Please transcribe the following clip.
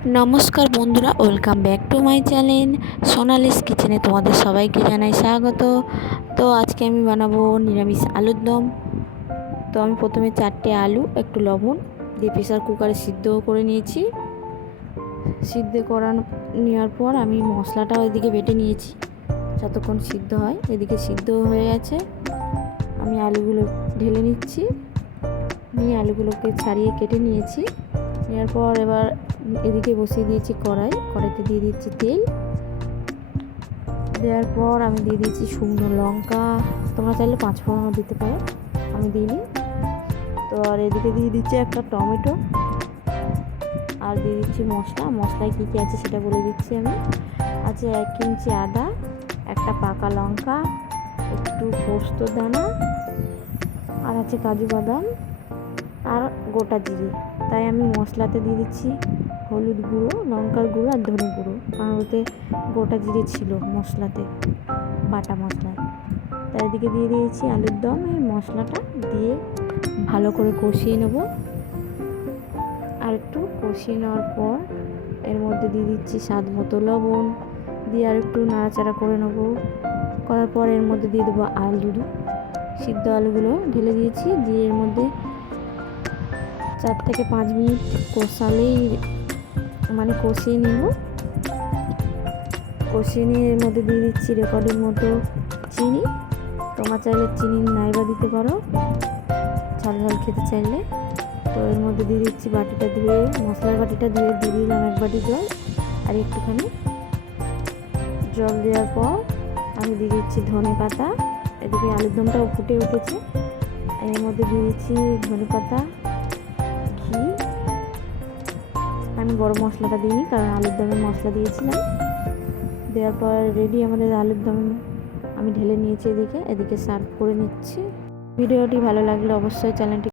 নমস্কার বন্ধুরা, welcome back to my channel Sonali's কিচেনে তোমাদের সবাইকে জানাই স্বাগত। তো আজকে আমি বানাবো নিরামিষ আলুর দম। তো আমি প্রথমে চারটে আলু, একটু লবণ, দিয়ে প্রেসার কুকারে সিদ্ধ করে নিয়েছি। সিদ্ধ করা নেওয়ার পর আমি মশলাটা ওইদিকে বেটে নিয়েছি, যতক্ষণ সিদ্ধ হয়। এদিকে সিদ্ধ হয়ে গেছে। আমি আলুগুলো ঢেলে নিচ্ছি। নিয়ে আলুগুলোকে ছাড়িয়ে কেটে নিয়েছি। নেওয়ার পর এবার এদিকে বসিয়ে দিয়েছি কড়াই, কড়াইতে দিয়ে দিচ্ছি তেল। দেওয়ার পর আমি দিয়ে দিয়েছি শুকনো লঙ্কা। তোমরা চাইলে পাঁচ ফোড়নও দিতে পারো, আমি দিইনি। তো আর এদিকে দিয়ে দিচ্ছি একটা টমেটো। আর দিয়ে দিচ্ছি মশলা। মশলায় কী কী আছে সেটা বলে দিচ্ছি আমি। আছে এক ইঞ্চি আদা, একটা পাকা লঙ্কা, একটু পোস্ত দানা, আর আছে কাজু বাদাম, আর গোটা জিরে। তাই আমি মশলাতে দিয়ে দিচ্ছি হলুদ গুঁড়ো, লঙ্কার গুঁড়ো আর ধনে গুঁড়ো। কারণ ওতে গোটা জিরে ছিল মশলাতে, বাটা মশলায়। তাই এদিকে দিয়ে দিয়েছি আলুর দম। এই মশলাটা দিয়ে ভালো করে কষিয়ে নেব। আর একটু কষিয়ে নেওয়ার পর এর মধ্যে দিয়ে দিচ্ছি স্বাদ মতো লবণ। দিয়ে আর একটু নাড়াচাড়া করে নেব। করার পর এর মধ্যে দিয়ে দেবো আলু। সিদ্ধ আলুগুলো ঢেলে দিয়েছি। দিয়ে এর মধ্যে চার থেকে পাঁচ মিনিট কষালেই মানে কষিয়ে নিব। কষিয়ে নিয়ে এর মধ্যে দিয়ে দিচ্ছি রেকর্ডের মতো চিনি। তোমার চাইলে চিনি নাইবা দিতে পারো। ঝাল ঝাল খেতে চাইলে। তো এর মধ্যে দিয়ে দিচ্ছি বাটিটা ধুয়ে, মশলার বাটিটা ধুয়ে দিয়ে দিলাম এক বাটি জল আর একটুখানি। জল দেওয়ার পর আমি দিয়ে দিচ্ছি ধনে পাতা। এদিকে আলুর দমটাও ফুটে উঠেছে। এর মধ্যে দিয়ে দিচ্ছি ধনে পাতা, ঘি আমি বড় মশলাটা দিইনি, কারণ আলুর দমে মশলা দিয়েছিলাম। দেওয়ার পর রেডি আমাদের আলুর দম আমি ঢেলে নিয়েছি এদিকে এদিকে সার্ভ করে নিচ্ছি। ভিডিওটি ভালো লাগলে অবশ্যই চ্যানেলটি